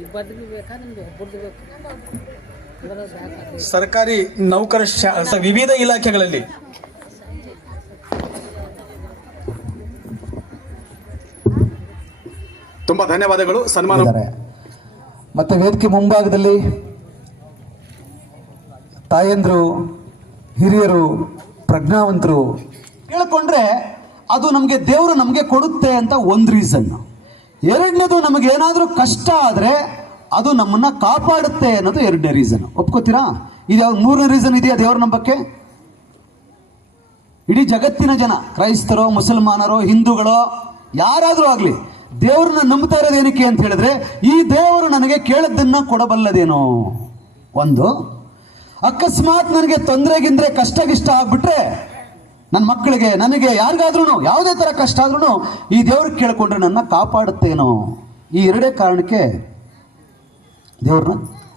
ಇಬ್ಬರಿಗೂ ಬೇಕಾ ನಿಮ್ಗೆ ಒಬ್ಬರದು ಬೇಕು? ಸರ್ಕಾರಿ ನೌಕರ ವಿವಿಧ ಇಲಾಖೆಗಳಲ್ಲಿ ತುಂಬಾ ಧನ್ಯವಾದಗಳು. ಸನ್ಮಾನ ಮತ್ತೆ ವೇದಿಕೆ ಮುಂಭಾಗದಲ್ಲಿ ತಾಯಂದ್ರು, ಹಿರಿಯರು, ಪ್ರಜ್ಞಾವಂತರು ಕೇಳಿಕೊಂಡ್ರೆ ಅದು ನಮಗೆ ದೇವರು ನಮಗೆ ಕೊಡುತ್ತೆ ಅಂತ ಒಂದು ರೀಸನ್. ಎರಡನೇದು, ನಮಗೇನಾದರೂ ಕಷ್ಟ ಆದರೆ ಅದು ನಮ್ಮನ್ನ ಕಾಪಾಡುತ್ತೆ ಅನ್ನೋದು ಎರಡನೇ ರೀಸನ್. ಒಪ್ಕೋತೀರಾ? ಇದು ಯಾವ ಮೂರನೇ ರೀಸನ್ ಇದೆಯಾ ದೇವ್ರ ನಂಬಕ್ಕೆ? ಇಡೀ ಜಗತ್ತಿನ ಜನ, ಕ್ರೈಸ್ತರೋ, ಮುಸಲ್ಮಾನರೋ, ಹಿಂದೂಗಳೋ, ಯಾರಾದರೂ ಆಗಲಿ ದೇವ್ರನ್ನ ನಂಬ್ತಾ ಇರೋದು ಏನಕ್ಕೆ ಅಂತ ಹೇಳಿದ್ರೆ, ಈ ದೇವರು ನನಗೆ ಕೇಳದ್ದನ್ನ ಕೊಡಬಲ್ಲದೇನೋ. ಒಂದು, ಅಕಸ್ಮಾತ್ ನನಗೆ ತೊಂದರೆಗಿಂದ್ರೆ ಕಷ್ಟ ಆಗ್ಬಿಟ್ರೆ, ನನ್ನ ಮಕ್ಕಳಿಗೆ, ನನಗೆ, ಯಾರಿಗಾದ್ರೂ ಯಾವುದೇ ಥರ ಕಷ್ಟ ಆದ್ರೂ ಈ ದೇವ್ರಿಗೆ ಕೇಳಿಕೊಂಡ್ರೆ ನನ್ನ ಕಾಪಾಡುತ್ತೇನೋ. ಈ ಎರಡೇ ಕಾರಣಕ್ಕೆ ದೇವ್ರನ್ನ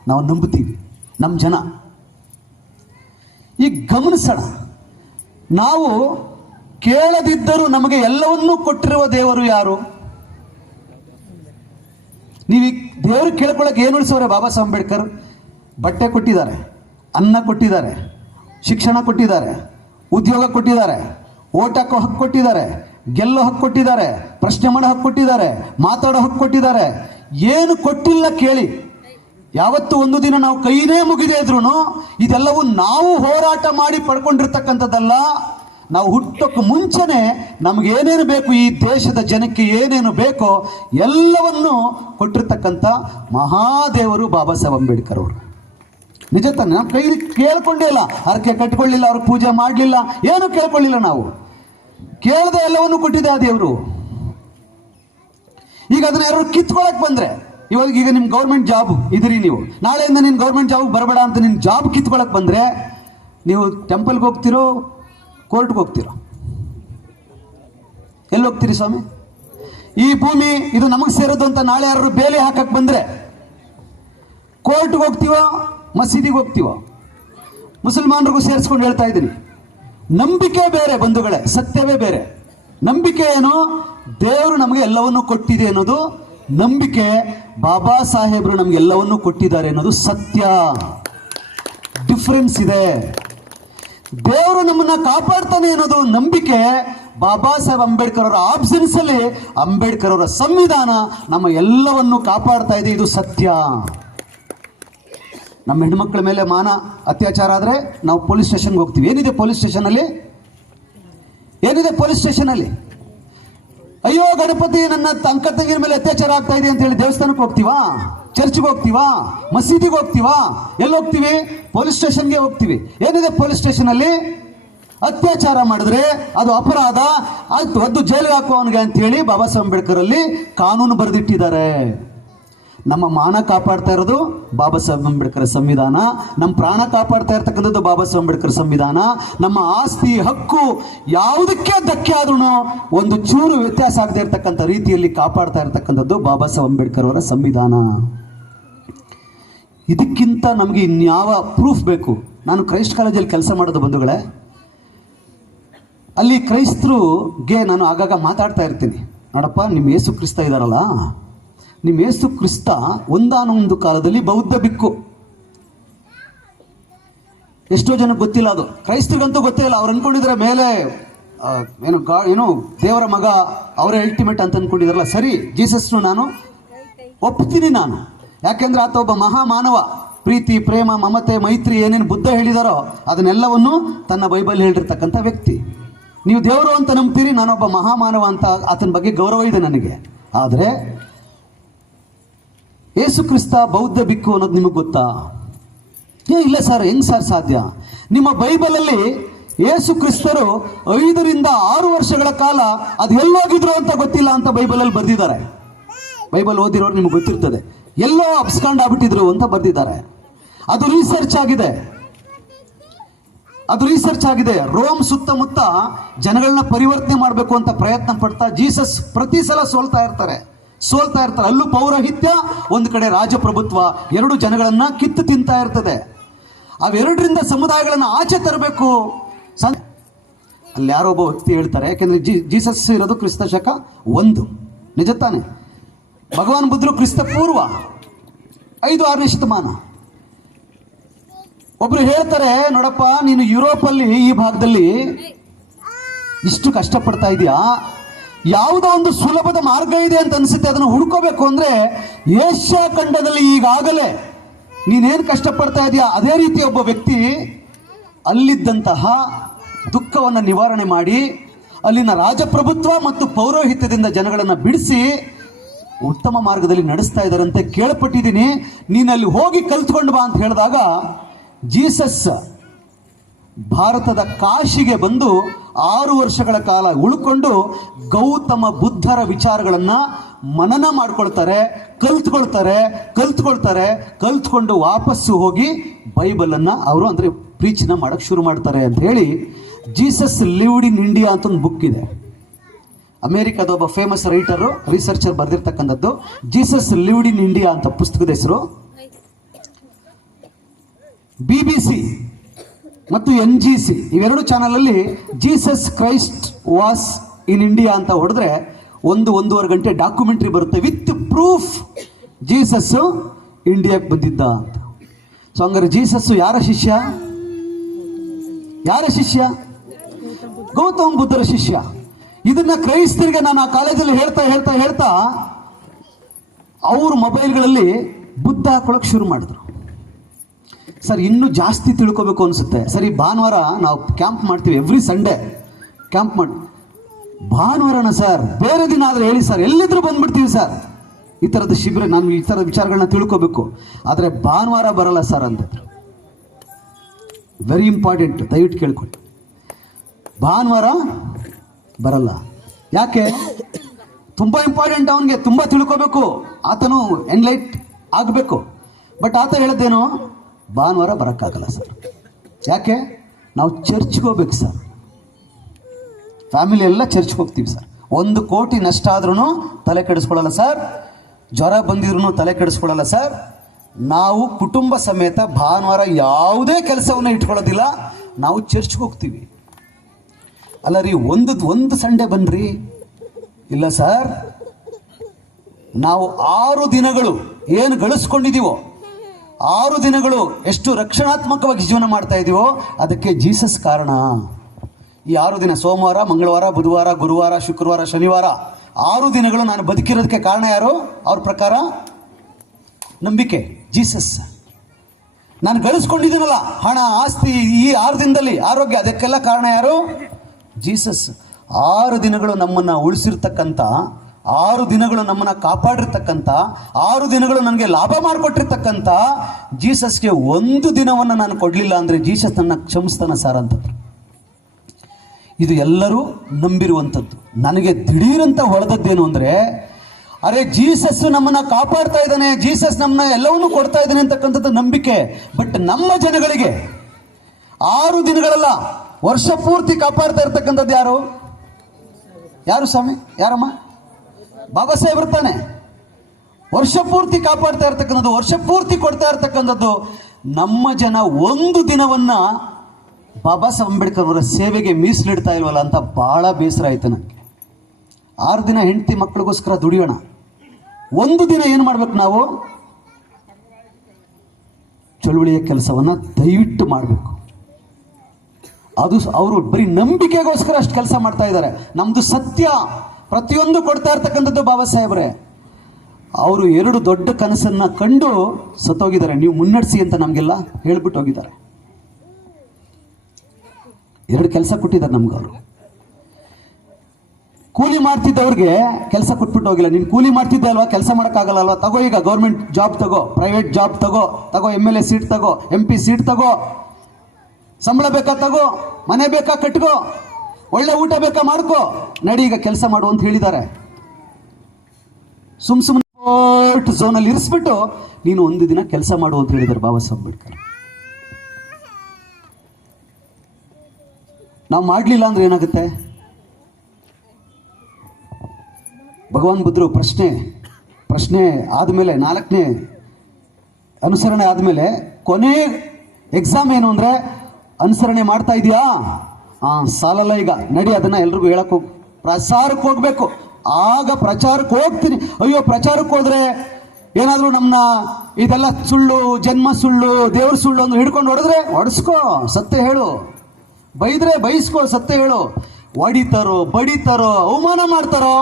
ನಾವು ನಂಬುತ್ತೀವಿ ನಮ್ಮ ಜನ. ಈಗ ಗಮನಿಸೋಣ, ನಾವು ಕೇಳದಿದ್ದರೂ ನಮಗೆ ಎಲ್ಲವನ್ನೂ ಕೊಟ್ಟಿರುವ ದೇವರು ಯಾರು? ನೀವು ದೇವ್ರಿಗೆ ಕೇಳ್ಕೊಳ್ಳೋಕೆ ಏನು ಉಳಿಸೋರೆ? ಬಾಬಾ ಸಾಹೇಬ್ ಅಂಬೇಡ್ಕರ್ ಬಟ್ಟೆ ಕೊಟ್ಟಿದ್ದಾರೆ, ಅನ್ನ ಕೊಟ್ಟಿದ್ದಾರೆ, ಶಿಕ್ಷಣ ಕೊಟ್ಟಿದ್ದಾರೆ, ಉದ್ಯೋಗ ಕೊಟ್ಟಿದ್ದಾರೆ, ಓಟ್ ಹಾಕೋ ಹಕ್ಕು ಕೊಟ್ಟಿದ್ದಾರೆ, ಗೆಲ್ಲೋ ಹಕ್ಕು ಕೊಟ್ಟಿದ್ದಾರೆ, ಪ್ರಶ್ನೆ ಮಾಡೋ ಹಕ್ಕು ಕೊಟ್ಟಿದ್ದಾರೆ, ಮಾತಾಡೋ ಹಕ್ಕು ಕೊಟ್ಟಿದ್ದಾರೆ. ಏನು ಕೊಟ್ಟಿಲ್ಲ ಕೇಳಿ. ಯಾವತ್ತು ಒಂದು ದಿನ ನಾವು ಕೈನೇ ಮುಗಿದೇ ಇದ್ರು ಇದೆಲ್ಲವೂ ನಾವು ಹೋರಾಟ ಮಾಡಿ ಪಡ್ಕೊಂಡಿರ್ತಕ್ಕಂಥದ್ದಲ್ಲ. ನಾವು ಹುಟ್ಟೋಕ್ಕೆ ಮುಂಚೆನೆ ನಮ್ಗೆ ಏನೇನು ಬೇಕು, ಈ ದೇಶದ ಜನಕ್ಕೆ ಏನೇನು ಬೇಕೋ ಎಲ್ಲವನ್ನು ಕೊಟ್ಟಿರ್ತಕ್ಕಂಥ ಮಹಾದೇವರು ಬಾಬಾ ಸಾಹೇಬ್ ಅಂಬೇಡ್ಕರ್ ಅವರು. ನಿಜ ತಾನೆ? ನಾವು ಕೈ ಕೇಳ್ಕೊಂಡೇ ಇಲ್ಲ, ಹರಕೆ ಕಟ್ಕೊಳ್ಳಿಲ್ಲ, ಅವ್ರಿಗೆ ಪೂಜೆ ಮಾಡಲಿಲ್ಲ, ಏನು ಕೇಳ್ಕೊಳ್ಳಿಲ್ಲ. ನಾವು ಕೇಳದೆ ಎಲ್ಲವನ್ನು ಕೊಟ್ಟಿದೆ ಆ ದೇವರು. ಈಗ ಅದನ್ನ ಯಾರು ಕಿತ್ಕೊಳಕ್ ಬಂದ್ರೆ, ಈಗ ನಿಮ್ ಗೌರ್ಮೆಂಟ್ ಜಾಬ್ ಇದ್ರಿ, ನೀವು ನಾಳೆಯಿಂದ ನಿನ್ ಗೌರ್ಮೆಂಟ್ ಜಾಬ್ ಬರಬೇಡ ಅಂತ ನಿನ್ ಜಾಬ್ ಕಿತ್ಕೊಳಕ್ ಬಂದ್ರೆ, ನೀವು ಟೆಂಪಲ್ಗೆ ಹೋಗ್ತಿರೋ, ಕೋರ್ಟ್ಗೆ ಹೋಗ್ತಿರೋ? ಎಲ್ಲಿ ಹೋಗ್ತೀರಿ ಸ್ವಾಮಿ? ಈ ಭೂಮಿ ಇದು ನಮಗೆ ಸೇರೋದು ಅಂತ ನಾಳೆ ಯಾರು ಬೇಲಿ ಹಾಕಕ್ ಬಂದ್ರೆ ಕೋರ್ಟ್ಗೆ ಹೋಗ್ತೀವೋ, ಮಸೀದಿಗೆ ಹೋಗ್ತೀವೋ? ಮುಸಲ್ಮಾನರಿಗೂ ಸೇರಿಸ್ಕೊಂಡು ಹೇಳ್ತಾ ಇದ್ದೀನಿ, ನಂಬಿಕೆ ಬೇರೆ ಬಂಧುಗಳೇ, ಸತ್ಯವೇ ಬೇರೆ. ನಂಬಿಕೆ ಏನು? ದೇವರು ನಮಗೆ ಎಲ್ಲವನ್ನೂ ಕೊಟ್ಟಿದೆ ಅನ್ನೋದು ನಂಬಿಕೆ. ಬಾಬಾ ಸಾಹೇಬರು ನಮ್ಗೆ ಎಲ್ಲವನ್ನೂ ಕೊಟ್ಟಿದ್ದಾರೆ ಅನ್ನೋದು ಸತ್ಯ. ಡಿಫರೆನ್ಸ್ ಇದೆ. ದೇವರು ನಮ್ಮನ್ನ ಕಾಪಾಡ್ತಾನೆ ಅನ್ನೋದು ನಂಬಿಕೆ. ಬಾಬಾ ಸಾಹೇಬ್ ಅಂಬೇಡ್ಕರ್ ಅವರ ಆಬ್ಸೆನ್ಸ್ ಅಲ್ಲಿ ಅಂಬೇಡ್ಕರ್ ಅವರ ಸಂವಿಧಾನ ನಮ್ಮ ಎಲ್ಲವನ್ನು ಕಾಪಾಡ್ತಾ ಇದೆ. ಇದು ಸತ್ಯ. ನಮ್ಮ ಹೆಣ್ಮಕ್ಳ ಮೇಲೆ ಮಾನ ಅತ್ಯಾಚಾರ ಆದರೆ ನಾವು ಪೊಲೀಸ್ ಸ್ಟೇಷನ್ಗೆ ಹೋಗ್ತೀವಿ. ಏನಿದೆ ಪೊಲೀಸ್ ಸ್ಟೇಷನಲ್ಲಿ? ಏನಿದೆ ಪೊಲೀಸ್ ಸ್ಟೇಷನಲ್ಲಿ? ಅಯ್ಯೋ ಗಣಪತಿ, ನನ್ನ ತಂಕ ತಂಗಿನ ಮೇಲೆ ಅತ್ಯಾಚಾರ ಆಗ್ತಾ ಇದೆ ಅಂತ ಹೇಳಿ ದೇವಸ್ಥಾನಕ್ಕೆ ಹೋಗ್ತೀವಾ? ಚರ್ಚ್ಗೆ ಹೋಗ್ತೀವಾ? ಮಸೀದಿಗೆ ಹೋಗ್ತೀವಾ? ಎಲ್ಲಿ ಹೋಗ್ತೀವಿ? ಪೊಲೀಸ್ ಸ್ಟೇಷನ್ಗೆ ಹೋಗ್ತೀವಿ. ಏನಿದೆ ಪೊಲೀಸ್ ಸ್ಟೇಷನಲ್ಲಿ? ಅತ್ಯಾಚಾರ ಮಾಡಿದ್ರೆ ಅದು ಅಪರಾಧ, ಆಯ್ತು ಅದು ಜೈಲಿಗೆ ಹಾಕುವವನಿಗೆ ಅಂತ ಹೇಳಿ ಬಾಬಾ ಸಾಹೇಬ್ ಅಂಬೇಡ್ಕರ್ ಅಲ್ಲಿ ಕಾನೂನು ಬರೆದಿಟ್ಟಿದ್ದಾರೆ. ನಮ್ಮ ಮಾನ ಕಾಪಾಡ್ತಾ ಇರೋದು ಬಾಬಾ ಸಾಹೇಬ್ ಅಂಬೇಡ್ಕರ್ ಸಂವಿಧಾನ. ನಮ್ಮ ಪ್ರಾಣ ಕಾಪಾಡ್ತಾ ಇರ್ತಕ್ಕಂಥದ್ದು ಬಾಬಾ ಸಾಹೇಬ್ ಅಂಬೇಡ್ಕರ್ ಸಂವಿಧಾನ. ನಮ್ಮ ಆಸ್ತಿ ಹಕ್ಕು ಯಾವುದಕ್ಕೆ ಧಕ್ಕೆ ಆದ್ರೂ ಒಂದು ಚೂರು ವ್ಯತ್ಯಾಸ ಆಗದೆ ಇರತಕ್ಕಂಥ ರೀತಿಯಲ್ಲಿ ಕಾಪಾಡ್ತಾ ಇರ್ತಕ್ಕಂಥದ್ದು ಬಾಬಾ ಸಾಹೇಬ್ ಅಂಬೇಡ್ಕರ್ ಅವರ ಸಂವಿಧಾನ. ಇದಕ್ಕಿಂತ ನಮಗೆ ಇನ್ಯಾವ ಪ್ರೂಫ್ ಬೇಕು? ನಾನು ಕ್ರೈಸ್ಟ್ ಕಾಲೇಜಲ್ಲಿ ಕೆಲಸ ಮಾಡೋದು ಬಂಧುಗಳೇ. ಅಲ್ಲಿ ಕ್ರೈಸ್ತರಿಗೆ ನಾನು ಆಗಾಗ ಮಾತಾಡ್ತಾ ಇರ್ತೀನಿ, ನೋಡಪ್ಪ, ನಿಮ್ಮ ಯೇಸು ಕ್ರಿಸ್ತ ಇದ್ದಾರಲ್ಲ, ನಿಮ್ಮ ಯೇಸು ಕ್ರಿಸ್ತ ಒಂದಾನೊಂದು ಕಾಲದಲ್ಲಿ ಬೌದ್ಧ ಬಿಕ್ಕು. ಎಷ್ಟೋ ಜನಕ್ಕೆ ಗೊತ್ತಿಲ್ಲ ಅದು. ಕ್ರೈಸ್ತರಿಗಂತೂ ಗೊತ್ತೇ ಇಲ್ಲ. ಅವ್ರು ಅನ್ಕೊಂಡಿದ್ರೆ ಮೇಲೆ ಏನು ದೇವರ ಮಗ, ಅವರೇ ಅಲ್ಟಿಮೇಟ್ ಅಂತ ಅನ್ಕೊಂಡಿದಾರಲ್ಲ. ಸರಿ, ಜೀಸಸ್ನು ನಾನು ಒಪ್ತೀನಿ ನಾನು. ಯಾಕೆಂದ್ರೆ ಆತ ಒಬ್ಬ ಮಹಾಮಾನವ. ಪ್ರೀತಿ, ಪ್ರೇಮ, ಮಮತೆ, ಮೈತ್ರಿ ಏನೇನು ಬುದ್ಧ ಹೇಳಿದಾರೋ ಅದನ್ನೆಲ್ಲವನ್ನು ತನ್ನ ಬೈಬಲ್ ಹೇಳಿರ್ತಕ್ಕಂಥ ವ್ಯಕ್ತಿ. ನೀವು ದೇವರು ಅಂತ ನಂಬ್ತೀರಿ, ನಾನೊಬ್ಬ ಮಹಾಮಾನವ ಅಂತ ಆತನ ಬಗ್ಗೆ ಗೌರವ ಇದೆ ನನಗೆ. ಆದರೆ ಯೇಸು ಕ್ರಿಸ್ತ ಬೌದ್ಧ ಬಿಕ್ಕು ಅನ್ನೋದು ನಿಮಗೆ ಗೊತ್ತಾ? ಇಲ್ಲ ಸರ್, ಹೆಂಗ್ ಸರ್ ಸಾಧ್ಯ? ನಿಮ್ಮ ಬೈಬಲಲ್ಲಿ ಯೇಸು ಕ್ರಿಸ್ತರು 5 ರಿಂದ 6 ವರ್ಷಗಳ ಕಾಲ ಅದು ಎಲ್ಲೋಗಿದ್ರು ಅಂತ ಗೊತ್ತಿಲ್ಲ ಅಂತ ಬೈಬಲಲ್ಲಿ ಬರೆದಿದ್ದಾರೆ. ಬೈಬಲ್ ಓದಿರೋರು ನಿಮ್ಗೆ ಗೊತ್ತಿರ್ತದೆ. ಎಲ್ಲೋ ಅಬ್ಸ್ಕಾಂಡ್ ಆಗ್ಬಿಟ್ಟಿದ್ರು ಅಂತ ಬರೆದಿದ್ದಾರೆ. ಅದು ರಿಸರ್ಚ್ ಆಗಿದೆ. ರೋಮ್ ಸುತ್ತಮುತ್ತ ಜನಗಳನ್ನ ಪರಿವರ್ತನೆ ಮಾಡಬೇಕು ಅಂತ ಪ್ರಯತ್ನ ಪಡ್ತಾ ಜೀಸಸ್ ಪ್ರತಿ ಸಲ ಸೋಲ್ತಾ ಇರ್ತಾರೆ. ಅಲ್ಲೂ ಪೌರೋಹಿತ್ಯ, ಒಂದು ಕಡೆ ರಾಜಪ್ರಭುತ್ವ, ಎರಡು ಜನಗಳನ್ನ ಕಿತ್ತು ತಿಂತಾ ಇರ್ತದೆ. ಅವೆರಡರಿಂದ ಸಮುದಾಯಗಳನ್ನ ಆಚೆ ತರಬೇಕು. ಅಲ್ಲಿ ಯಾರೋ ಒಬ್ಬ ವ್ಯಕ್ತಿ ಹೇಳ್ತಾರೆ, ಯಾಕೆಂದ್ರೆ ಜೀಸಸ್ ಇರೋದು ಕ್ರಿಸ್ತ ಶಕ 1, ನಿಜ ತಾನೆ? ಭಗವಾನ್ ಬುದ್ಧರು ಕ್ರಿಸ್ತ ಪೂರ್ವ. 5-6ನೇ ಶತಮಾನ. ಒಬ್ರು ಹೇಳ್ತಾರೆ, ನೋಡಪ್ಪ ನೀನು ಯುರೋಪಲ್ಲಿ ಈ ಭಾಗದಲ್ಲಿ ಇಷ್ಟು ಕಷ್ಟಪಡ್ತಾ ಇದೆಯಾ, ಯಾವುದೋ ಒಂದು ಸುಲಭದ ಮಾರ್ಗ ಇದೆ ಅಂತ ಅನಿಸುತ್ತೆ, ಅದನ್ನು ಹುಡ್ಕೋಬೇಕು ಅಂದ್ರೆ ಏಷ್ಯಾ ಖಂಡದಲ್ಲಿ ಈಗಾಗಲೇ ನೀನೇನು ಕಷ್ಟಪಡ್ತಾ ಇದೆಯಾ ಅದೇ ರೀತಿ ಒಬ್ಬ ವ್ಯಕ್ತಿ ಅಲ್ಲಿದ್ದಂತಹ ದುಃಖವನ್ನು ನಿವಾರಣೆ ಮಾಡಿ ಅಲ್ಲಿನ ರಾಜಪ್ರಭುತ್ವ ಮತ್ತು ಪೌರೋಹಿತ್ಯದಿಂದ ಜನಗಳನ್ನು ಬಿಡಿಸಿ ಉತ್ತಮ ಮಾರ್ಗದಲ್ಲಿ ನಡೆಸ್ತಾ ಇದ್ದಾರಂತೆ ಕೇಳ್ಪಟ್ಟಿದ್ದೀನಿ, ನೀನಲ್ಲಿ ಹೋಗಿ ಕಲ್ತ್ಕೊಂಡು ಬಾ ಅಂತ ಹೇಳಿದಾಗ ಜೀಸಸ್ ಭಾರತದ ಕಾಶಿಗೆ ಬಂದು 6 ವರ್ಷಗಳ ಕಾಲ ಉಳ್ಕೊಂಡು ಗೌತಮ ಬುದ್ಧರ ವಿಚಾರಗಳನ್ನು ಮನನ ಮಾಡ್ಕೊಳ್ತಾರೆ, ಕಲ್ತ್ಕೊಂಡು ವಾಪಸ್ಸು ಹೋಗಿ ಬೈಬಲನ್ನು ಅವರು ಅಂದರೆ ಪ್ರೀಚನ ಮಾಡೋಕ್ಕೆ ಶುರು ಮಾಡ್ತಾರೆ ಅಂತ ಹೇಳಿ ಜೀಸಸ್ ಲಿವ್ಡ್ ಇನ್ ಇಂಡಿಯಾ ಅಂತ ಒಂದು ಬುಕ್ ಇದೆ. ಅಮೇರಿಕಾದ ಒಬ್ಬ ಫೇಮಸ್ ರೈಟರು ರಿಸರ್ಚರ್ ಬರೆದಿರ್ತಕ್ಕಂಥದ್ದು ಜೀಸಸ್ ಲಿವ್ಡ್ ಇನ್ ಇಂಡಿಯಾ ಅಂತ ಪುಸ್ತಕದ ಹೆಸರು. BBC ಮತ್ತು NGC ಇವೆರಡು ಚಾನಲಲ್ಲಿ Jesus Christ was in India ಅಂತ ಹೊಡೆದ್ರೆ 1-1.5 ಗಂಟೆ ಡಾಕ್ಯುಮೆಂಟ್ರಿ ಬರುತ್ತೆ ವಿತ್ ಪ್ರೂಫ್ ಜೀಸಸ್ ಇಂಡಿಯಾಕ್ಕೆ ಬಂದಿದ್ದ ಅಂತ. ಸೊ ಹಂಗಾರೆ ಜೀಸಸ್ ಯಾರ ಶಿಷ್ಯ? ಗೌತಮ ಬುದ್ಧರ ಶಿಷ್ಯ. ಇದನ್ನ ಕ್ರೈಸ್ತರಿಗೆ ನಾನು ಆ ಕಾಲೇಜಲ್ಲಿ ಹೇಳ್ತಾ ಅವ್ರ ಮೊಬೈಲ್ಗಳಲ್ಲಿ ಬುದ್ಧ ಹಾಕೊಳ್ಳೋಕೆ ಶುರು ಮಾಡಿದ್ರು. ಸರ್ ಇನ್ನೂ ಜಾಸ್ತಿ ತಿಳ್ಕೊಬೇಕು ಅನಿಸುತ್ತೆ. ಸರಿ, ಭಾನುವಾರ ನಾವು ಕ್ಯಾಂಪ್ ಮಾಡ್ತೀವಿ, ಎವ್ರಿ ಸಂಡೇ ಕ್ಯಾಂಪ್ ಮಾಡಿ. ಭಾನುವಾರನ ಸರ್, ಬೇರೆ ದಿನ ಆದರೆ ಹೇಳಿ ಸರ್, ಎಲ್ಲಿದ್ರು ಬಂದ್ಬಿಡ್ತೀವಿ ಸರ್, ಈ ಥರದ ಶಿಬಿರ, ನಾನು ಈ ಥರದ ವಿಚಾರಗಳನ್ನ ತಿಳ್ಕೊಬೇಕು, ಆದರೆ ಭಾನುವಾರ ಬರಲ್ಲ ಸರ್ ಅಂತಂದ್ರು. ವೆರಿ ಇಂಪಾರ್ಟೆಂಟ್, ದಯವಿಟ್ಟು ಕೇಳ್ಕೊಂಡು. ಭಾನುವಾರ ಬರಲ್ಲ. ಯಾಕೆ? ತುಂಬ ಇಂಪಾರ್ಟೆಂಟ್, ಅವನಿಗೆ ತುಂಬ ತಿಳ್ಕೊಬೇಕು, ಆತನು ಎನ್ಲೈಟ್ ಆಗಬೇಕು. ಬಟ್ ಆತ ಹೇಳೋದೇನು, ಭಾನುವಾರ ಬರೋಕ್ಕಾಗಲ್ಲ ಸರ್. ಯಾಕೆ? ನಾವು ಚರ್ಚ್ಗೆ ಹೋಗ್ಬೇಕು ಸರ್, ಫ್ಯಾಮಿಲಿ ಎಲ್ಲ ಚರ್ಚ್ಗೆ ಹೋಗ್ತೀವಿ ಸರ್. 1 ಕೋಟಿ ನಷ್ಟ ಆದ್ರೂ ತಲೆ ಕೆಡಿಸ್ಕೊಳ್ಳಲ್ಲ ಸರ್, ಜ್ವರ ಬಂದಿದ್ರು ತಲೆ ಕೆಡಿಸ್ಕೊಳ್ಳಲ್ಲ ಸರ್. ನಾವು ಕುಟುಂಬ ಸಮೇತ ಭಾನುವಾರ ಯಾವುದೇ ಕೆಲಸವನ್ನು ಇಟ್ಕೊಳ್ಳೋದಿಲ್ಲ, ನಾವು ಚರ್ಚ್ಗೆ ಹೋಗ್ತೀವಿ. ಅಲ್ಲ ರೀ, ಒಂದು ಸಂಡೇ ಬನ್ನಿರಿ. ಇಲ್ಲ ಸರ್, ನಾವು 6 ದಿನಗಳು ಏನು ಗಳಿಸ್ಕೊಂಡಿದ್ದೀವೋ, 6 ದಿನಗಳು ಎಷ್ಟು ರಕ್ಷಣಾತ್ಮಕವಾಗಿ ಜೀವನ ಮಾಡ್ತಾ ಇದೀವೋ ಅದಕ್ಕೆ ಜೀಸಸ್ ಕಾರಣ. ಈ 6 ದಿನ, ಸೋಮವಾರ, ಮಂಗಳವಾರ, ಬುಧವಾರ, ಗುರುವಾರ, ಶುಕ್ರವಾರ, ಶನಿವಾರ, 6 ದಿನಗಳು ನಾನು ಬದುಕಿರೋದಕ್ಕೆ ಕಾರಣ ಯಾರು? ಅವ್ರ ಪ್ರಕಾರ ನಂಬಿಕೆ, ಜೀಸಸ್. ನಾನು ಗಳಿಸ್ಕೊಂಡಿದ್ದೀನಲ್ಲ ಹಣ, ಆಸ್ತಿ, ಈ 6 ದಿನದಲ್ಲಿ ಆರೋಗ್ಯ, ಅದಕ್ಕೆಲ್ಲ ಕಾರಣ ಯಾರು? ಜೀಸಸ್. 6 ದಿನಗಳು ನಮ್ಮನ್ನು ಉಳಿಸಿರ್ತಕ್ಕಂಥ, 6 ದಿನಗಳು ನಮ್ಮನ್ನು ಕಾಪಾಡಿರ್ತಕ್ಕಂಥ, 6 ದಿನಗಳು ನನಗೆ ಲಾಭ ಮಾಡಿಕೊಟ್ಟಿರ್ತಕ್ಕಂಥ ಜೀಸಸ್ಗೆ 1 ದಿನವನ್ನು ನಾನು ಕೊಡಲಿಲ್ಲ ಅಂದರೆ ಜೀಸಸ್ ನನ್ನ ಕ್ಷಮಿಸ್ತಾನ ಸಾರ್ ಅಂತಂದ್ರು. ಇದು ಎಲ್ಲರೂ ನಂಬಿರುವಂಥದ್ದು. ನನಗೆ ದಿಢೀರಂತ ಹೊಳೆದದ್ದೇನು ಅಂದರೆ, ಅರೆ ಜೀಸಸ್ ನಮ್ಮನ್ನು ಕಾಪಾಡ್ತಾ ಇದ್ದಾನೆ, ಜೀಸಸ್ ನಮ್ಮನ್ನ ಎಲ್ಲವನ್ನೂ ಕೊಡ್ತಾ ಇದ್ದಾನೆ ಅಂತಕ್ಕಂಥದ್ದು ನಂಬಿಕೆ. ಬಟ್ ನಮ್ಮ ಜನಗಳಿಗೆ 6 ದಿನಗಳಲ್ಲ, ವರ್ಷ ಪೂರ್ತಿ ಕಾಪಾಡ್ತಾ ಇರ್ತಕ್ಕಂಥದ್ದು ಯಾರು ಸ್ವಾಮಿ? ಯಾರಮ್ಮ? ಬಾಬಾ ಸಾಹೇಬ್ ಇರ್ತಾನೆ. ವರ್ಷ ಪೂರ್ತಿ ಕಾಪಾಡ್ತಾ ಇರ್ತಕ್ಕಂಥದ್ದು, ವರ್ಷ ಪೂರ್ತಿ ಕೊಡ್ತಾ ಇರ್ತಕ್ಕಂಥದ್ದು. ನಮ್ಮ ಜನ 1 ದಿನವನ್ನ ಬಾಬಾ ಸಾಹೇಬ್ ಅಂಬೇಡ್ಕರ್ ಅವರ ಸೇವೆಗೆ ಮೀಸಲಿಡ್ತಾ ಇಲ್ವಲ್ಲ ಅಂತ ಬಹಳ ಬೇಸರ ಆಯ್ತು ನನಗೆ. 6 ದಿನ ಹೆಂಡತಿ ಮಕ್ಕಳಿಗೋಸ್ಕರ ದುಡಿಯೋಣ, 1 ದಿನ ಏನು ಮಾಡ್ಬೇಕು ನಾವು? ಚಳುವಳಿಯ ಕೆಲಸವನ್ನ ದಯವಿಟ್ಟು ಮಾಡಬೇಕು. ಅದು ಅವರು ಬರೀ ನಂಬಿಕೆಗೋಸ್ಕರ ಅಷ್ಟು ಕೆಲಸ ಮಾಡ್ತಾ ಇದ್ದಾರೆ. ನಮ್ದು ಸತ್ಯ, ಪ್ರತಿಯೊಂದು ಕೊಡ್ತಾ ಇರ್ತಕ್ಕಂಥದ್ದು ಬಾಬಾ ಸಾಹೇಬ್ರೆ. ಅವರು 2 ದೊಡ್ಡ ಕನಸನ್ನ ಕಂಡು ಸತ್ತೋಗಿದ್ದಾರೆ. ನೀವು ಮುನ್ನಡೆಸಿ ಅಂತ ನಮಗೆಲ್ಲ ಹೇಳ್ಬಿಟ್ಟು ಹೋಗಿದ್ದಾರೆ. 2 ಕೆಲಸ ಕೊಟ್ಟಿದ್ದಾರೆ ನಮ್ಗೆ. ಅವರು ಕೂಲಿ ಮಾಡ್ತಿದ್ದವ್ರಿಗೆ ಕೆಲಸ ಕೊಟ್ಬಿಟ್ಟು ಹೋಗಿಲ್ಲ. ನೀನು ಕೂಲಿ ಮಾಡ್ತಿದ್ದೆ ಅಲ್ವಾ, ಕೆಲಸ ಮಾಡೋಕ್ಕಾಗಲ್ಲ ಅಲ್ವಾ, ತಗೋ ಈಗ ಗೌರ್ಮೆಂಟ್ ಜಾಬ್ ತಗೋ, ಪ್ರೈವೇಟ್ ಜಾಬ್ ತಗೋ, MLA ಸೀಟ್ ತಗೋ, MP ಸೀಟ್ ತಗೋ, ಸಂಬಳ ಬೇಕಾ ತಗೋ, ಮನೆ ಬೇಕಾ ಕಟ್ಕೋ, ಒಳ್ಳೆ ಊಟ ಬೇಕಾ ಮಾಡ್ಕೋ, ನಡಿ ಈಗ ಕೆಲಸ ಮಾಡು ಅಂತ ಹೇಳಿದ್ದಾರೆ. ಸುಮ್ಮನೆ ಝೋನಲ್ಲಿ ಇರಿಸ್ಬಿಟ್ಟು ನೀನು 1 ದಿನ ಕೆಲಸ ಮಾಡು ಅಂತ ಹೇಳಿದ್ದಾರೆ ಬಾಬಾ ಸಾಹೇಬ್ ಅಂಬೇಡ್ಕರ್. ನಾವು ಮಾಡಲಿಲ್ಲ ಅಂದ್ರೆ ಏನಾಗುತ್ತೆ? ಭಗವಾನ್ ಬುದ್ಧರು ಪ್ರಶ್ನೆ ಆದಮೇಲೆ, 4ನೇ ಅನುಸರಣೆ ಆದಮೇಲೆ ಕೊನೆ ಎಕ್ಸಾಮ್ ಏನು ಅಂದರೆ, ಅನುಸರಣೆ ಮಾಡ್ತಾ ಇದೆಯಾ? ಸಾಲಲ್ಲ, ಈಗ ನಡಿ ಅದನ್ನು ಎಲ್ರಿಗೂ ಹೇಳಕ್ಕೆ ಹೋಗಿ ಪ್ರಚಾರಕ್ಕೆ ಹೋಗ್ಬೇಕು. ಆಗ ಪ್ರಚಾರಕ್ಕೆ ಹೋಗ್ತೀನಿ. ಅಯ್ಯೋ ಪ್ರಚಾರಕ್ಕೆ ಹೋದ್ರೆ ಏನಾದರೂ ನಮ್ಮನ್ನ ಇದೆಲ್ಲ ಸುಳ್ಳು, ಜನ್ಮ ಸುಳ್ಳು, ದೇವ್ರ ಸುಳ್ಳು ಅಂದ್ರೆ ಹಿಡ್ಕೊಂಡು ಹೊಡೆದ್ರೆ ಹೊಡೆಸ್ಕೋ, ಸತ್ಯ ಹೇಳು. ಬೈದ್ರೆ ಬೈಸ್ಕೋ, ಸತ್ಯ ಹೇಳು. ಹೊಡಿತಾರೋ, ಬಡಿತಾರೋ, ಅವಮಾನ ಮಾಡ್ತಾರೋ,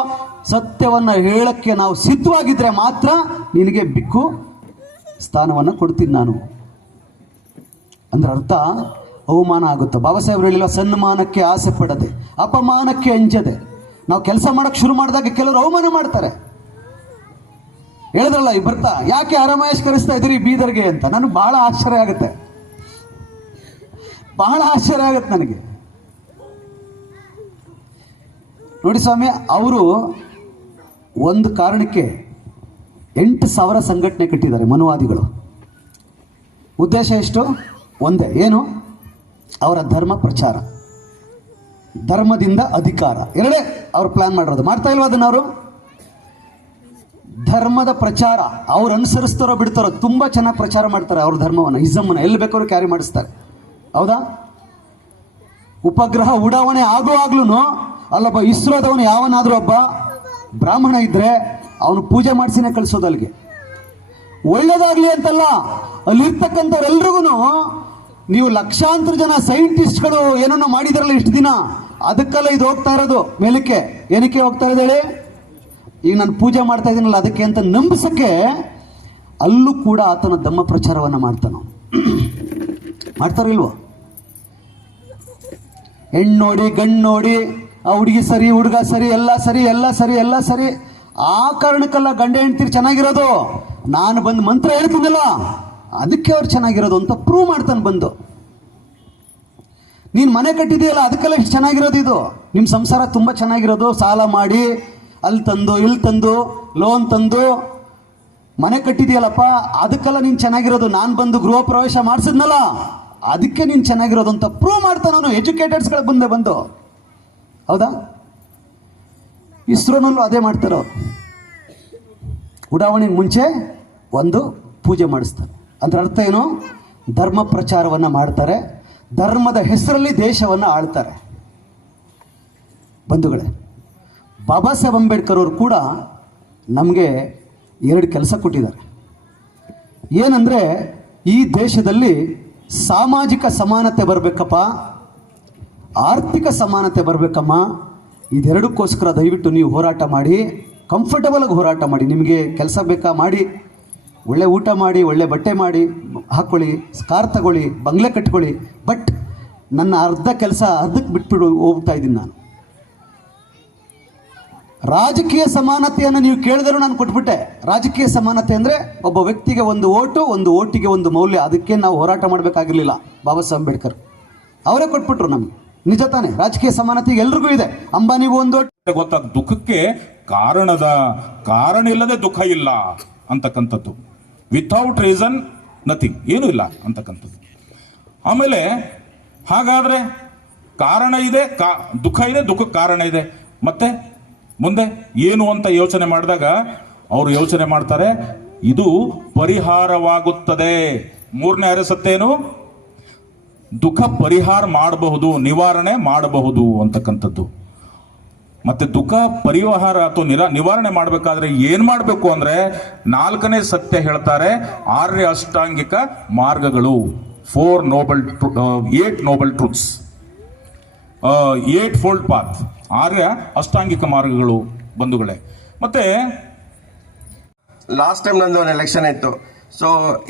ಸತ್ಯವನ್ನು ಹೇಳಕ್ಕೆ ನಾವು ಸಿದ್ಧವಾಗಿದ್ರೆ ಮಾತ್ರ ನಿನಗೆ ಬಿಕ್ಕು ಸ್ಥಾನವನ್ನು ಕೊಡ್ತೀನಿ ನಾನು. ಅಂದ್ರೆ ಅರ್ಥ ಅವಮಾನ ಆಗುತ್ತೆ. ಬಾಬಾ ಸಾಹೇಬ್ರು ಹೇಳಿಲ್ಲ, ಸನ್ಮಾನಕ್ಕೆ ಆಸೆ ಪಡದೆ, ಅಪಮಾನಕ್ಕೆ ಅಂಜದೆ. ನಾವು ಕೆಲಸ ಮಾಡಕ್ಕೆ ಶುರು ಮಾಡಿದಾಗ ಕೆಲವರು ಅವಮಾನ ಮಾಡ್ತಾರೆ. ಹೇಳಿದ್ರಲ್ಲ ಈ ಬರ್ತಾ, ಯಾಕೆ ಆರಾಮಾಯಶ್ ಕರೆಸ್ತಾ ಇದ್ರಿ ಬೀದರ್ಗೆ ಅಂತ. ನನಗೆ ಬಹಳ ಆಶ್ಚರ್ಯ ಆಗುತ್ತೆ, ಬಹಳ ಆಶ್ಚರ್ಯ ಆಗುತ್ತೆ ನನಗೆ. ನೋಡಿ ಸ್ವಾಮಿ, ಅವರು ಒಂದು ಕಾರಣಕ್ಕೆ 8,000 ಸಂಘಟನೆ ಕಟ್ಟಿದ್ದಾರೆ ಮನುವಾದಿಗಳು. ಉದ್ದೇಶ ಎಷ್ಟು? ಒಂದೇ, ಏನು? ಅವರ ಧರ್ಮ ಪ್ರಚಾರ, ಧರ್ಮದಿಂದ ಅಧಿಕಾರ, ಎರಡೇ ಅವ್ರು ಪ್ಲಾನ್ ಮಾಡಿರೋದು. ಮಾಡ್ತಾ ಇಲ್ವಾ ಅದನ್ನ ಅವರು? ಧರ್ಮದ ಪ್ರಚಾರ ಅವ್ರು ಅನುಸರಿಸ್ತಾರೋ ಬಿಡ್ತಾರೋ, ತುಂಬ ಚೆನ್ನಾಗಿ ಪ್ರಚಾರ ಮಾಡ್ತಾರೆ ಅವ್ರ ಧರ್ಮವನ್ನು, ಇಸಮ್ಮನ್ನು ಎಲ್ಲಿ ಬೇಕಾದ್ರೂ ಕ್ಯಾರಿ ಮಾಡಿಸ್ತಾರೆ. ಹೌದಾ? ಉಪಗ್ರಹ ಉಡಾವಣೆ ಆಗುವಾಗ್ಲೂ ಅಲ್ಲೊಬ್ಬ ಇಸ್ರೋದವನು ಯಾವನಾದ್ರೂ ಒಬ್ಬ ಬ್ರಾಹ್ಮಣ ಇದ್ರೆ ಅವನು ಪೂಜೆ ಮಾಡಿಸಿನೇ ಕಳಿಸೋದು ಅಲ್ಲಿಗೆ. ಒಳ್ಳೇದಾಗ್ಲಿ ಅಂತಲ್ಲ, ಅಲ್ಲಿರ್ತಕ್ಕಂಥವ್ರೆಲ್ರಿಗೂ ನೀವು ಲಕ್ಷಾಂತರ ಜನ ಸೈಂಟಿಸ್ಟ್ಗಳು ಏನೋ ಮಾಡಿದಾರಲ್ಲ ಇಷ್ಟು ದಿನ, ಅದಕ್ಕೆಲ್ಲ ಇದು ಹೋಗ್ತಾ ಇರೋದು ಮೇಲಕ್ಕೆ. ಏನಕ್ಕೆ ಹೋಗ್ತಾ ಇರೋದು ಹೇಳಿ? ಈಗ ನಾನು ಪೂಜೆ ಮಾಡ್ತಾ ಇದ್ದೀನಲ್ಲ ಅದಕ್ಕೆ ಅಂತ ನಂಬಿಸಕ್ಕೆ ಅಲ್ಲೂ ಕೂಡ ಆತನ ಧಮ್ಮ ಪ್ರಚಾರವನ್ನು ಮಾಡ್ತಾನೋ. ಮಾಡ್ತಾರೋ ಇಲ್ವೋ? ಹೆಣ್ಣು ನೋಡಿ, ಗಂಡು ನೋಡಿ, ಆ ಹುಡುಗಿ ಸರಿ, ಹುಡುಗ ಸರಿ, ಎಲ್ಲ ಸರಿ, ಎಲ್ಲ ಸರಿ, ಎಲ್ಲ ಸರಿ. ಆ ಕಾರಣಕ್ಕೆಲ್ಲ ಗಂಡ ಹೆಂಡ್ತೀರಿ ಚೆನ್ನಾಗಿರೋದು. ನಾನು ಬಂದು ಮಂತ್ರ ಹೇಳ್ತೀನಲ್ಲ ಅದಕ್ಕೆ ಅವ್ರು ಚೆನ್ನಾಗಿರೋದು ಅಂತ ಪ್ರೂವ್ ಮಾಡ್ತಾನೆ ಬಂದು. ನೀನು ಮನೆ ಕಟ್ಟಿದೆಯಲ್ಲ ಅದಕ್ಕೆಲ್ಲ ಇಷ್ಟು ಚೆನ್ನಾಗಿರೋದು. ಇದು ನಿಮ್ಮ ಸಂಸಾರ ತುಂಬ ಚೆನ್ನಾಗಿರೋದು. ಸಾಲ ಮಾಡಿ ಅಲ್ಲಿ ತಂದು ಇಲ್ಲಿ ತಂದು ಲೋನ್ ತಂದು ಮನೆ ಕಟ್ಟಿದೆಯಲ್ಲಪ್ಪ, ಅದಕ್ಕೆಲ್ಲ ನೀನು ಚೆನ್ನಾಗಿರೋದು. ನಾನು ಬಂದು ಗೃಹ ಪ್ರವೇಶ ಮಾಡಿಸಿದ್ನಲ್ಲ ಅದಕ್ಕೆ ನೀನು ಚೆನ್ನಾಗಿರೋದು ಅಂತ ಪ್ರೂವ್ ಮಾಡ್ತಾನೆ ಅವನು. ಎಜುಕೇಟೆಡ್ಸ್ಗಳ ಬಂದೆ ಬಂದು. ಹೌದಾ? ಇಸ್ರೋನಲ್ಲೂ ಅದೇ ಮಾಡ್ತಾರೆ ಅವರು. ಉಡಾವಣೆಗೆ ಮುಂಚೆ ಒಂದು ಪೂಜೆ ಮಾಡಿಸ್ತಾರೆ. ಅದರ ಅರ್ಥ ಏನು? ಧರ್ಮ ಪ್ರಚಾರವನ್ನು ಮಾಡ್ತಾರೆ, ಧರ್ಮದ ಹೆಸರಲ್ಲಿ ದೇಶವನ್ನು ಆಳ್ತಾರೆ. ಬಂಧುಗಳೇ, ಬಾಬಾ ಸಾಹೇಬ್ ಅಂಬೇಡ್ಕರ್ ಅವರು ಕೂಡ ನಮಗೆ 2 ಕೆಲಸ ಕೊಟ್ಟಿದ್ದಾರೆ. ಏನಂದರೆ, ಈ ದೇಶದಲ್ಲಿ ಸಾಮಾಜಿಕ ಸಮಾನತೆ ಬರಬೇಕಪ್ಪ, ಆರ್ಥಿಕ ಸಮಾನತೆ ಬರಬೇಕಮ್ಮ. ಇದೆರಡಕ್ಕೋಸ್ಕರ ದಯವಿಟ್ಟು ನೀವು ಹೋರಾಟ ಮಾಡಿ, ಕಂಫರ್ಟಬಲಾಗಿ ಹೋರಾಟ ಮಾಡಿ. ನಿಮಗೆ ಕೆಲಸ ಬೇಕಾ ಮಾಡಿ, ಒಳ್ಳೆ ಊಟ ಮಾಡಿ, ಒಳ್ಳೆ ಬಟ್ಟೆ ಮಾಡಿ ಹಾಕ್ಕೊಳ್ಳಿ, ಕಾರ್ ತಗೊಳ್ಳಿ, ಬಂಗ್ಲೆ ಕಟ್ಕೊಳ್ಳಿ. ಬಟ್ ನನ್ನ ಅರ್ಧ ಕೆಲಸ ಅರ್ಧಕ್ಕೆ ಬಿಟ್ಬಿಡು ಹೋಗ್ತಾ ಇದ್ದೀನಿ ನಾನು. ರಾಜಕೀಯ ಸಮಾನತೆಯನ್ನು ನೀವು ಕೇಳಿದರೂ ನಾನು ಕೊಟ್ಬಿಟ್ಟೆ. ರಾಜಕೀಯ ಸಮಾನತೆ ಅಂದರೆ ಒಬ್ಬ ವ್ಯಕ್ತಿಗೆ ಒಂದು ಓಟು, ಒಂದು ಓಟಿಗೆ ಒಂದು ಮೌಲ್ಯ. ಅದಕ್ಕೆ ನಾವು ಹೋರಾಟ ಮಾಡಬೇಕಾಗಿರಲಿಲ್ಲ. ಬಾಬಾ ಸಾಹೇಬ್ ಅಂಬೇಡ್ಕರ್ ಅವರೇ ಕೊಟ್ಬಿಟ್ರು ನಮಗೆ. ನಿಜ ತಾನೆ? ರಾಜಕೀಯ ಸಮಾನತೆ ಎಲ್ರಿಗೂ ಇದೆ. ಅಂಬಾನಿಗೂ ಒಂದು ಓಟ್. ಗೊತ್ತಾಗ ದುಃಖಕ್ಕೆ ಕಾರಣ ಇಲ್ಲದೆ ದುಃಖ ಇಲ್ಲ ಅಂತಕ್ಕಂಥದ್ದು. ವಿಥೌಟ್ ರೀಸನ್ ನಥಿಂಗ್, ಏನೂ ಇಲ್ಲ ಅಂತಕ್ಕಂಥದ್ದು. ಆಮೇಲೆ ಹಾಗಾದ್ರೆ ಕಾರಣ ಇದೆ, ದುಃಖ ಇದೆ, ದುಃಖಕ್ಕೆ ಕಾರಣ ಇದೆ, ಮತ್ತೆ ಮುಂದೆ ಏನು ಅಂತ ಯೋಚನೆ ಮಾಡಿದಾಗ ಅವರು ಯೋಚನೆ ಮಾಡ್ತಾರೆ, ಇದು ಪರಿಹಾರವಾಗುತ್ತದೆ. 3ನೇ ಅರಸತ್ತೇನು? ದುಃಖ ಪರಿಹಾರ ಮಾಡಬಹುದು, ನಿವಾರಣೆ ಮಾಡಬಹುದು ಅಂತಕ್ಕಂಥದ್ದು. ಮತ್ತೆ ದುಃಖ ಪರಿಹಾರ ಅಥವಾ ನಿವಾರಣೆ ಮಾಡಬೇಕಾದ್ರೆ ಏನ್ ಮಾಡಬೇಕು ಅಂದ್ರೆ 4ನೇ ಸತ್ಯ ಹೇಳ್ತಾರೆ, ಆರ್ಯ ಅಷ್ಟಾಂಗಿಕ ಮಾರ್ಗಗಳು. 8 ನೋಬಲ್ ಟ್ರೂತ್ಸ್, 8 ಫೋಲ್ಡ್ ಪಾತ್, ಆರ್ಯ ಅಷ್ಟಾಂಗಿಕ ಮಾರ್ಗಗಳು ಬಂಧುಗಳೇ. ಮತ್ತೆ ಲಾಸ್ಟ್ ಟೈಮ್ ನಂದು ಒಂದು ಎಲೆಕ್ಷನ್ ಇತ್ತು. ಸೊ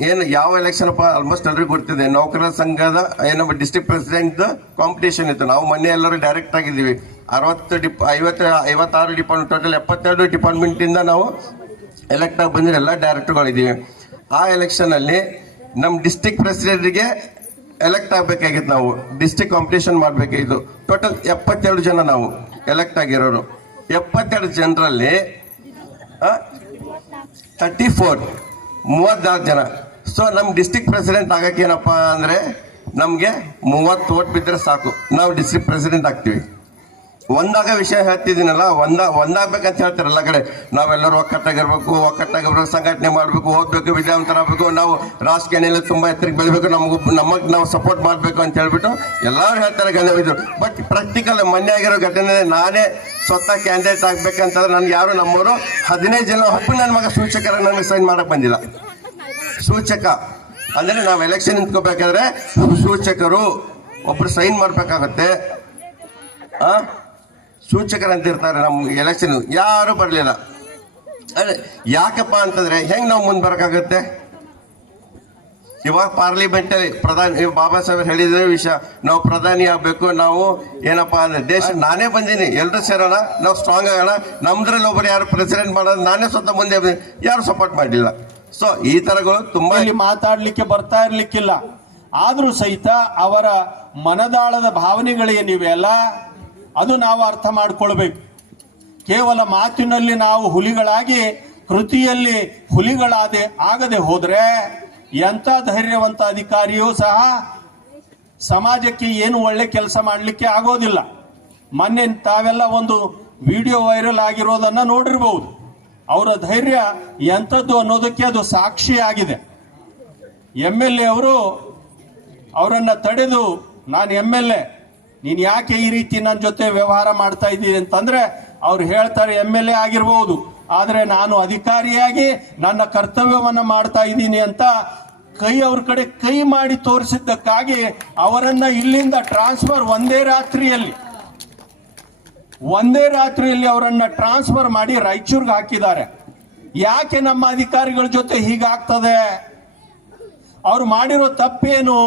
ಏನು ಯಾವ ಎಲೆಕ್ಷನ್ ಅಪ್ಪ ಆಲ್ಮೋಸ್ಟ್ ಎಲ್ರಿಗೂ ಗೊತ್ತಿದೆ. ನೌಕರರ ಸಂಘದ ಏನಪ್ಪ ಡಿಸ್ಟ್ರಿಕ್ಟ್ ಪ್ರೆಸಿಡೆಂಟ್ ಕಾಂಪಿಟೇಷನ್ ಇತ್ತು. ನಾವು ಮೊನ್ನೆ ಎಲ್ಲರೂ ಡೈರೆಕ್ಟ್ ಆಗಿದ್ದೀವಿ. 56 ಡಿಪಾರ್ಟ್ಮೆಂಟ್, ಟೋಟಲ್ 72 ಡಿಪಾರ್ಟ್ಮೆಂಟಿಂದ ನಾವು ಎಲೆಕ್ಟ್ ಆಗಿ ಬಂದಿರೋ ಎಲ್ಲ ಡೈರೆಕ್ಟರ್ಗಳಿದ್ದೀವಿ. ಆ ಎಲೆಕ್ಷನಲ್ಲಿ ನಮ್ಮ ಡಿಸ್ಟ್ರಿಕ್ಟ್ ಪ್ರೆಸಿಡೆಂಟ್ಗೆ ಎಲೆಕ್ಟ್ ಆಗಬೇಕಾಗಿತ್ತು. ನಾವು ಡಿಸ್ಟ್ರಿಕ್ಟ್ ಕಾಂಪಿಟೇಷನ್ ಮಾಡಬೇಕಾಗಿತ್ತು. ಟೋಟಲ್ 72 ಜನ ನಾವು ಎಲೆಕ್ಟ್ ಆಗಿರೋರು. 72 ಜನರಲ್ಲಿ 34 ಜನ. ಸೊ ನಮ್ಮ ಡಿಸ್ಟ್ರಿಕ್ಟ್ ಪ್ರೆಸಿಡೆಂಟ್ ಆಗಕ್ಕೆ ಏನಪ್ಪ ಅಂದರೆ ನಮಗೆ 30 ಓಟ್ ಬಿದ್ದರೆ ಸಾಕು, ನಾವು ಡಿಸ್ಟ್ರಿಕ್ಟ್ ಪ್ರೆಸಿಡೆಂಟ್ ಆಗ್ತೀವಿ. ಒಂದಾಗ ವಿಷಯ ಹೇಳ್ತಿದ್ದೀನಲ್ಲ, ಒಂದಾಗಬೇಕಂತ ಹೇಳ್ತಾರೆ ಎಲ್ಲ ಕಡೆ. ನಾವೆಲ್ಲರೂ ಒಕ್ಕಟ್ಟಾಗಿರ್ಬೇಕು, ಸಂಘಟನೆ ಮಾಡಬೇಕು, ಓದಬೇಕು, ವಿದ್ಯಾವಂತರಾಗಬೇಕು, ನಾವು ರಾಜಕೀಯ ತುಂಬ ಎತ್ತರಕ್ಕೆ ಬೆಳಿಬೇಕು, ನಮಗೆ ನಾವು ಸಪೋರ್ಟ್ ಮಾಡಬೇಕು ಅಂತ ಹೇಳ್ಬಿಟ್ಟು ಎಲ್ಲರೂ ಹೇಳ್ತಾರೆ ಗಣ್ಯವಿದ್ರು. ಬಟ್ ಪ್ರಾಕ್ಟಿಕಲ್ ಮೊನ್ನೆ ಆಗಿರೋ ಘಟನೆ ನಾನೇ ಸ್ವತಃ ಕ್ಯಾಂಡಿಡೇಟ್ ಆಗ್ಬೇಕಂತಂದ್ರೆ ನನ್ಗೆ ಯಾರು ನಮ್ಮವರು 15 ಜನ ಒಬ್ಬ ನನ್ನ ಮಗ ಸೂಚಕರ ನನಗೆ ಸೈನ್ ಮಾಡಕ್ ಬಂದಿಲ್ಲ. ಸೂಚಕ ಅಂದ್ರೆ ನಾವು ಎಲೆಕ್ಷನ್ ನಿಂತ್ಕೋಬೇಕಾದ್ರೆ ಸೂಚಕರು ಒಬ್ರು ಸೈನ್ ಮಾಡ್ಬೇಕಾಗತ್ತೆ. ಸೂಚಕರಂತ ಇರ್ತಾರೆ ನಮ್ಮ ಎಲೆಕ್ಷನ್, ಯಾರು ಬರಲಿಲ್ಲ. ಅದೇ ಯಾಕಪ್ಪ ಅಂತಂದ್ರೆ ಹೆಂಗ್ ನಾವು ಮುಂದೆ ಬರಕಾಗತ್ತೆ? ಇವಾಗ ಪಾರ್ಲಿಮೆಂಟಲ್ಲಿ ಪ್ರಧಾನಿ ಬಾಬಾ ಸಾಹೇಬ್ ಹೇಳಿದ ವಿಷಯ, ನಾವು ಪ್ರಧಾನಿ ಆಗ್ಬೇಕು, ನಾವು ಏನಪ್ಪಾ ಅಂದ್ರೆ ದೇಶ, ನಾನೇ ಬಂದೀನಿ, ಎಲ್ಲರೂ ಸೇರೋಣ, ನಾವು ಸ್ಟ್ರಾಂಗ್ ಆಗೋಣ, ನಮ್ದ್ರಲ್ಲಿ ಒಬ್ಬರು ಯಾರು ಪ್ರೆಸಿಡೆಂಟ್ ಮಾಡೋದು ನಾನೇ ಸ್ವತಃ ಮುಂದೆ ಯಾರು ಸಪೋರ್ಟ್ ಮಾಡಲಿಲ್ಲ. ಸೊ ಈ ತರಗಳು ತುಂಬಾ ಮಾತಾಡ್ಲಿಕ್ಕೆ ಬರ್ತಾ ಇರ್ಲಿಕ್ಕಿಲ್ಲ. ಆದ್ರೂ ಸಹಿತ ಅವರ ಮನದಾಳದ ಭಾವನೆಗಳೇನಿವೆ ಅಲ್ಲ, ಅದು ನಾವು ಅರ್ಥ ಮಾಡ್ಕೊಳ್ಬೇಕು. ಕೇವಲ ಮಾತಿನಲ್ಲಿ ನಾವು ಹುಲಿಗಳಾಗಿ ಕೃತಿಯಲ್ಲಿ ಆಗದೆ ಹೋದ್ರೆ ಎಂಥ ಧೈರ್ಯವಂತ ಅಧಿಕಾರಿಯೂ ಸಹ ಸಮಾಜಕ್ಕೆ ಏನು ಒಳ್ಳೆ ಕೆಲಸ ಮಾಡಲಿಕ್ಕೆ ಆಗೋದಿಲ್ಲ. ಮೊನ್ನೆ ತಾವೆಲ್ಲ ಒಂದು ವಿಡಿಯೋ ವೈರಲ್ ಆಗಿರೋದನ್ನ ನೋಡಿರ್ಬಹುದು. ಅವರ ಧೈರ್ಯ ಎಂಥದ್ದು ಅನ್ನೋದಕ್ಕೆ ಅದು ಸಾಕ್ಷಿಯಾಗಿದೆ. MLA ಅವರು ಅವರನ್ನ ತಡೆದು, ನಾನು MLA, ನೀನು ಯಾಕೆ ಈ ರೀತಿ ನನ್ನ ಜೊತೆ ವ್ಯವಹಾರ ಮಾಡ್ತಾ ಇದ್ದೀನಿ ಅಂತಂದ್ರೆ ಅವ್ರು ಹೇಳ್ತಾರೆ, MLA ಆಗಿರ್ಬೋದು, ಆದರೆ ನಾನು ಅಧಿಕಾರಿಯಾಗಿ ನನ್ನ ಕರ್ತವ್ಯವನ್ನ ಮಾಡ್ತಾ ಇದ್ದೀನಿ ಅಂತ ಅವ್ರ ಕಡೆ ಕೈ ಮಾಡಿ ತೋರಿಸಿದ್ದಕ್ಕಾಗಿ ಅವರನ್ನ ಇಲ್ಲಿಂದ ಟ್ರಾನ್ಸ್ಫರ್ ಒಂದೇ ರಾತ್ರಿಯಲ್ಲಿ ಅವರನ್ನ ಟ್ರಾನ್ಸ್ಫರ್ ಮಾಡಿ ರಾಯಚೂರ್ಗೆ ಹಾಕಿದ್ದಾರೆ. ಯಾಕೆ ನಮ್ಮ ಅಧಿಕಾರಿಗಳ ಜೊತೆ ಹೀಗಾಗ್ತದೆ? ಅವ್ರು ಮಾಡಿರೋ ತಪ್ಪೇನು?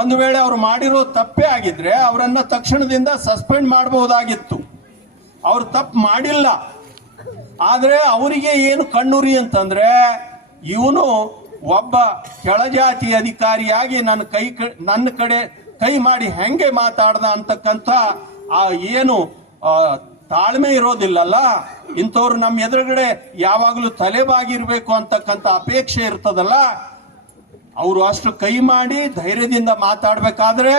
ಒಂದು ವೇಳೆ ಅವ್ರು ಮಾಡಿರೋ ತಪ್ಪೇ ಆಗಿದ್ರೆ ಅವರನ್ನ ತಕ್ಷಣದಿಂದ ಸಸ್ಪೆಂಡ್ ಮಾಡಬಹುದಾಗಿತ್ತು. ಅವ್ರು ತಪ್ಪು ಮಾಡಿಲ್ಲ. ಆದ್ರೆ ಅವರಿಗೆ ಏನು ಕಣ್ಣುರಿ ಅಂತಂದ್ರೆ, ಇವನು ಒಬ್ಬ ಕೆಳಜಾತಿ ಅಧಿಕಾರಿಯಾಗಿ ನನ್ನ ಕಡೆ ಕೈ ಮಾಡಿ ಹೆಂಗೆ ಮಾತಾಡ್ದ ಅಂತಕ್ಕಂಥ ಆ ಏನು ತಾಳ್ಮೆ ಇರೋದಿಲ್ಲಲ್ಲ, ಇಂಥವ್ರು ನಮ್ಮ ಎದುರುಗಡೆ ಯಾವಾಗಲೂ ತಲೆಬಾಗಿರ್ಬೇಕು ಅಂತಕ್ಕಂಥ ಅಪೇಕ್ಷೆ ಇರ್ತದಲ್ಲ, ಅವರು ಅಷ್ಟು ಕೈ ಮಾಡಿ ಧೈರ್ಯದಿಂದ ಮಾತಾಡಬೇಕಾದ್ರೆ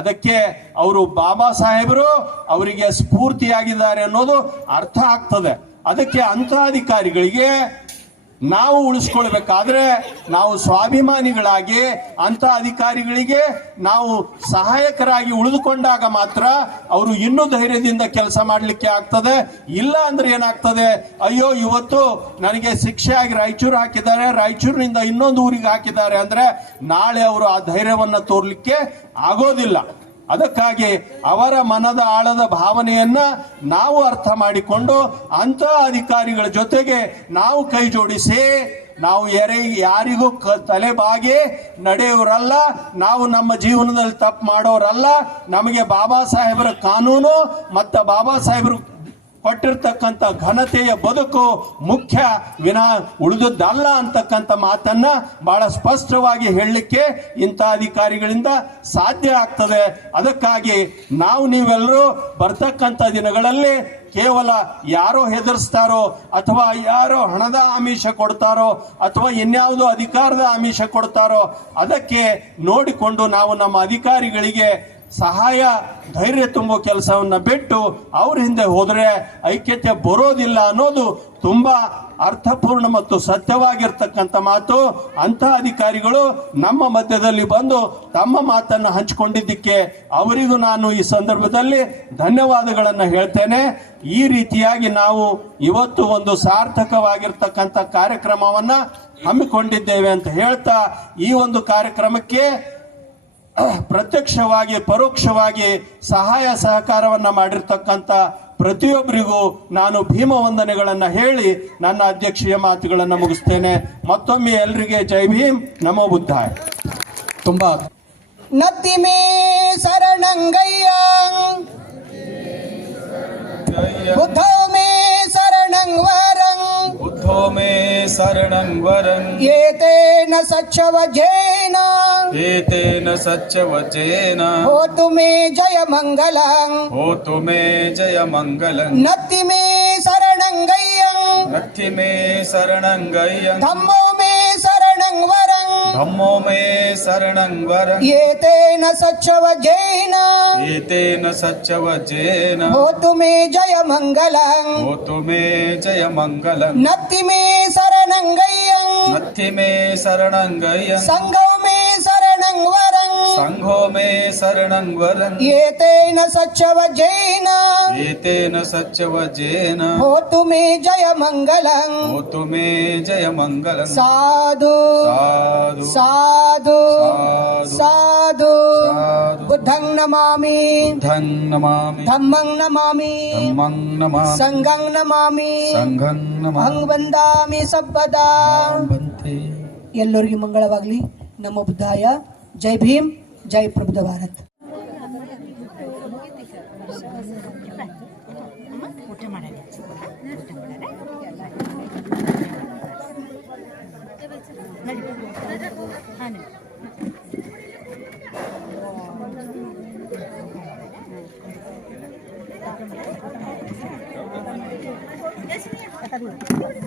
ಅದಕ್ಕೆ ಅವರು ಬಾಬಾ ಸಾಹೇಬರು ಅವರಿಗೆ ಸ್ಫೂರ್ತಿಯಾಗಿದ್ದಾರೆ ಅನ್ನೋದು ಅರ್ಥ ಆಗ್ತದೆ. ಅದಕ್ಕೆ ಅಂಥ ಅಧಿಕಾರಿಗಳಿಗೆ ನಾವು ಉಳಿಸ್ಕೊಳ್ಬೇಕಾದ್ರೆ ನಾವು ಸ್ವಾಭಿಮಾನಿಗಳಾಗಿ ಅಂಥ ಅಧಿಕಾರಿಗಳಿಗೆ ನಾವು ಸಹಾಯಕರಾಗಿ ಉಳಿದುಕೊಂಡಾಗ ಮಾತ್ರ ಅವರು ಇನ್ನೂ ಧೈರ್ಯದಿಂದ ಕೆಲಸ ಮಾಡಲಿಕ್ಕೆ ಆಗ್ತದೆ. ಇಲ್ಲ ಅಂದ್ರೆ ಏನಾಗ್ತದೆ, ಅಯ್ಯೋ ಇವತ್ತು ನನಗೆ ಶಿಕ್ಷೆ ಆಗಿ ರಾಯಚೂರು ಹಾಕಿದ್ದಾರೆ, ರಾಯಚೂರಿನಿಂದ ಇನ್ನೊಂದು ಊರಿಗೆ ಹಾಕಿದ್ದಾರೆ ಅಂದ್ರೆ ನಾಳೆ ಅವರು ಆ ಧೈರ್ಯವನ್ನ ತೋರ್ಲಿಕ್ಕೆ ಆಗೋದಿಲ್ಲ. ಅದಕ್ಕಾಗಿ ಅವರ ಮನದ ಆಳದ ಭಾವನೆಯನ್ನ ನಾವು ಅರ್ಥ ಮಾಡಿಕೊಂಡು ಅಂಥ ಅಧಿಕಾರಿಗಳ ಜೊತೆಗೆ ನಾವು ಕೈ ಜೋಡಿಸಿ, ನಾವು ಯಾರಿಗೂ ತಲೆಬಾಗಿ ನಡೆಯೋರಲ್ಲ, ನಾವು ನಮ್ಮ ಜೀವನದಲ್ಲಿ ತಪ್ಪು ಮಾಡೋರಲ್ಲ. ನಮಗೆ ಬಾಬಾ ಸಾಹೇಬರ ಕಾನೂನು ಮತ್ತು ಬಾಬಾ ಸಾಹೇಬರು ಕೊಟ್ಟಿರ್ತಕ್ಕಂಥ ಘನತೆಯ ಬದುಕು ಮುಖ್ಯ ವಿನಾ ಉಳಿದದ್ದಲ್ಲ ಅಂತಕ್ಕಂಥ ಮಾತನ್ನ ಬಹಳ ಸ್ಪಷ್ಟವಾಗಿ ಹೇಳಲಿಕ್ಕೆ ಇಂಥ ಅಧಿಕಾರಿಗಳಿಂದ ಸಾಧ್ಯ ಆಗ್ತದೆ. ಅದಕ್ಕಾಗಿ ನೀವೆಲ್ಲರೂ ಬರ್ತಕ್ಕಂಥ ದಿನಗಳಲ್ಲಿ ಕೇವಲ ಯಾರೋ ಹೆದರ್ಸ್ತಾರೋ ಅಥವಾ ಯಾರೋ ಹಣದ ಆಮಿಷ ಕೊಡ್ತಾರೋ ಅಥವಾ ಇನ್ಯಾವುದೋ ಅಧಿಕಾರದ ಆಮಿಷ ಕೊಡ್ತಾರೋ ಅದಕ್ಕೆ ನೋಡಿಕೊಂಡು ನಾವು ನಮ್ಮ ಅಧಿಕಾರಿಗಳಿಗೆ ಸಹಾಯ ಧೈರ್ಯ ತುಂಬೋ ಕೆಲಸವನ್ನ ಬಿಟ್ಟು ಅವ್ರ ಹಿಂದೆ ಹೋದ್ರೆ ಐಕ್ಯತೆ ಬರೋದಿಲ್ಲ ಅನ್ನೋದು ತುಂಬಾ ಅರ್ಥಪೂರ್ಣ ಮತ್ತು ಸತ್ಯವಾಗಿರ್ತಕ್ಕಂಥ ಮಾತು. ಅಂಥ ಅಧಿಕಾರಿಗಳು ನಮ್ಮ ಮಧ್ಯದಲ್ಲಿ ಬಂದು ತಮ್ಮ ಮಾತನ್ನು ಹಂಚಿಕೊಂಡಿದ್ದಕ್ಕೆ ಅವರಿಗೂ ನಾನು ಈ ಸಂದರ್ಭದಲ್ಲಿ ಧನ್ಯವಾದಗಳನ್ನು ಹೇಳ್ತೇನೆ. ಈ ರೀತಿಯಾಗಿ ನಾವು ಇವತ್ತು ಒಂದು ಸಾರ್ಥಕವಾಗಿರ್ತಕ್ಕಂಥ ಕಾರ್ಯಕ್ರಮವನ್ನ ಹಮ್ಮಿಕೊಂಡಿದ್ದೇವೆ ಅಂತ ಹೇಳ್ತಾ ಈ ಒಂದು ಕಾರ್ಯಕ್ರಮಕ್ಕೆ ಪ್ರತ್ಯಕ್ಷವಾಗಿ ಪರೋಕ್ಷವಾಗಿ ಸಹಾಯ ಸಹಕಾರವನ್ನ ಮಾಡಿರ್ತಕ್ಕಂಥ ಪ್ರತಿಯೊಬ್ಬರಿಗೂ ನಾನು ಭೀಮ ವಂದನೆಗಳನ್ನ ಹೇಳಿ ನನ್ನ ಅಧ್ಯಕ್ಷೀಯ ಮಾತುಗಳನ್ನು ಮುಗಿಸ್ತೇನೆ. ಮತ್ತೊಮ್ಮೆ ಎಲ್ರಿಗೆ ಜೈ ಭೀಮ್, ನಮೋ ಬುದ್ಧಾಯ. ತುಂಬಾ ನತ್ತಿಮೇ ಶರಣಂಗಯ್ಯ ಬುದ್ಧೋ ಮೇ ಶರಣಂ ವರಂ बुद्धो मे शरणं वरं ಏತೇನ ಸಚ್ಚವಜೇನ एतेन सच्चवचेन ಹೋತು ಮೇ ಜಯ ಮಂಗಲಂ होतु मे जय मङ्गलं ನತ್ತಿ ಮೇ ಶರಣಂಗಯ್ಯ नत्थि मे शरणं गय्यं ಧಮ್ಮೋ ಮೇ ಶರಣಂ ವರಂ धम्मो मे शरणं वरं ಏತೇನ ಸಚ್ಚವಜೇನ एतेन सच्चवचेन ಹೋತು ಮೇ ಜಯ ಮಂಗಲಂ होतु मे जय मङ्गलं ನತ್ತಿ ಮೇ ಶರಣಂಗಯ್ಯ नत्थि मे शरणं गय्यं ಸಂಘೋ ಮೇ ಶರಣ शरणं वरं संघो मे शरणं वरं एतेन सच्चवजेन एतेन सच्चवजेन होतु मे जय मङ्गलं होतु मे जय मङ्गलं साधु साधु साधु साधु साधु साधु बुद्धं नमामि बुद्धं नमामि धम्मं नमामि धम्मं नमामि संघं नमामि संघं नमामि ಅಹಂ ವಂದಾಮಿ ಸಬ್ಬದಾ. ಬಂತೆ ಎಲ್ಲರಿಗೂ ಮಂಗಳವಾಗಲಿ. ನಮೋ ಬುದ್ಧಾಯ. ಜೈ ಭೀಮ್, ಜೈ ಪ್ರಬುದ್ಧ ಭಾರತ್. Yes,